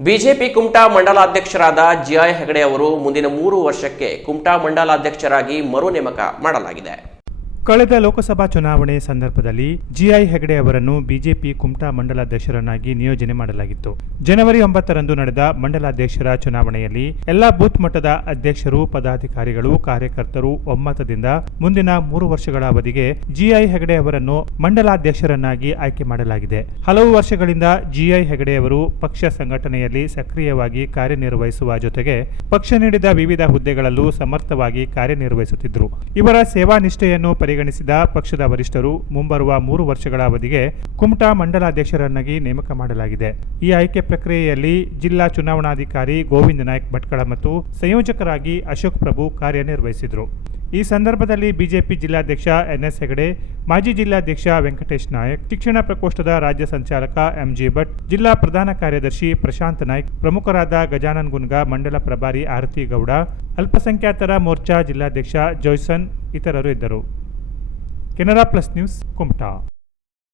BJP Kumta ಮಂಡಲಾಧ್ಯಕ್ಷರಾದ GI Hegde ಅವರು ಮುಂದಿನ 3 ವರ್ಷಕ್ಕೆ ಕುಮಟಾ ಮಂಡಲಾಧ್ಯಕ್ಷರಾಗಿ ಮರು ನೇಮಕ ಮಾಡಲಾಗಿದೆ. ಕಳೆದ ಲೋಕಸಭಾ ಚುನಾವಣೆ ಸಂದರ್ಭದಲ್ಲಿ ಜಿಐ ಹೆಗಡೆ ಅವರನ್ನು ಬಿಜೆಪಿ ಕುಮಟಾ ಮಂಡಲಾಧ್ಯಕ್ಷರನ್ನಾಗಿ ನಿಯೋಜನೆ ಮಾಡಲಾಗಿತ್ತು. ಜನವರಿ 9ರಂದು ನಡೆದ ಮಂಡಲಾಧ್ಯಕ್ಷರ ಚುನಾವಣೆಯಲ್ಲಿ ಎಲ್ಲಾ ಬೂತ್ ಮಟ್ಟದ ಅಧ್ಯಕ್ಷರು, ಪದಾಧಿಕಾರಿಗಳು, ಕಾರ್ಯಕರ್ತರು ಒಮ್ಮತದಿಂದ ಮುಂದಿನ 3 ವರ್ಷಗಳ ಅವಧಿಗೆ ಜಿಐ ಹೆಗಡೆ ಅವರನ್ನು ಮಂಡಲಾಧ್ಯಕ್ಷರನ್ನಾಗಿ ಆಯ್ಕೆ ಮಾಡಲಾಗಿದೆ. ಹಲವು ವರ್ಷಗಳಿಂದ ಜಿಐ ಹೆಗಡೆ ಅವರು ಪಕ್ಷ ಸಂಘಟನೆಯಲ್ಲಿ ಸಕ್ರಿಯವಾಗಿ ಕಾರ್ಯನಿರ್ವಹಿಸುವ ಜೊತೆಗೆ ಪಕ್ಷ ನೀಡಿದ ವಿವಿಧ ಹುದ್ದೆಗಳಲ್ಲೂ ಸಮರ್ಥವಾಗಿ ಕಾರ್ಯನಿರ್ವಹಿಸುತ್ತಿದ್ದರು. ಇವರ ಸೇವಾ ನಿಷ್ಠೆಯನ್ನು ಪರಿಗಣಿಸಿದ ಪಕ್ಷದ ವರಿಷ್ಠರು ಮುಂಬರುವ 3 ವರ್ಷಗಳ ಅವಧಿಗೆ ಕುಮಟಾ ಮಂಡಲಾಧ್ಯಕ್ಷರನ್ನಾಗಿ ನೇಮಕ ಮಾಡಲಾಗಿದೆ. ಈ ಆಯ್ಕೆ ಪ್ರಕ್ರಿಯೆಯಲ್ಲಿ ಜಿಲ್ಲಾ ಚುನಾವಣಾಧಿಕಾರಿ ಗೋವಿಂದ ನಾಯ್ಕ ಭಟ್ಕಳ ಮತ್ತು ಸಂಯೋಜಕರಾಗಿ ಅಶೋಕ್ ಪ್ರಭು ಕಾರ್ಯನಿರ್ವಹಿಸಿದರು. ಈ ಸಂದರ್ಭದಲ್ಲಿ ಬಿಜೆಪಿ ಜಿಲ್ಲಾಧ್ಯಕ್ಷ ಎನ್ಎಸ್ ಹೆಗಡೆ, ಮಾಜಿ ಜಿಲ್ಲಾಧ್ಯಕ್ಷ ವೆಂಕಟೇಶ್ ನಾಯಕ್, ಶಿಕ್ಷಣ ಪ್ರಕೋಷ್ಠದ ರಾಜ್ಯ ಸಂಚಾಲಕ ಎಂಜಿ ಭಟ್, ಜಿಲ್ಲಾ ಪ್ರಧಾನ ಕಾರ್ಯದರ್ಶಿ ಪ್ರಶಾಂತ್ ನಾಯ್ಕ್, ಪ್ರಮುಖರಾದ ಗಜಾನನ್ ಗುನ್ಗಾ, ಮಂಡಲ ಪ್ರಭಾರಿ ಆರತಿ ಗೌಡ, ಅಲ್ಪಸಂಖ್ಯಾತರ ಮೋರ್ಚಾ ಜಿಲ್ಲಾಧ್ಯಕ್ಷ ಜೋಯ್ಸನ್ ಇತರರು ಇದ್ದರು. Canara plus news, Kumta.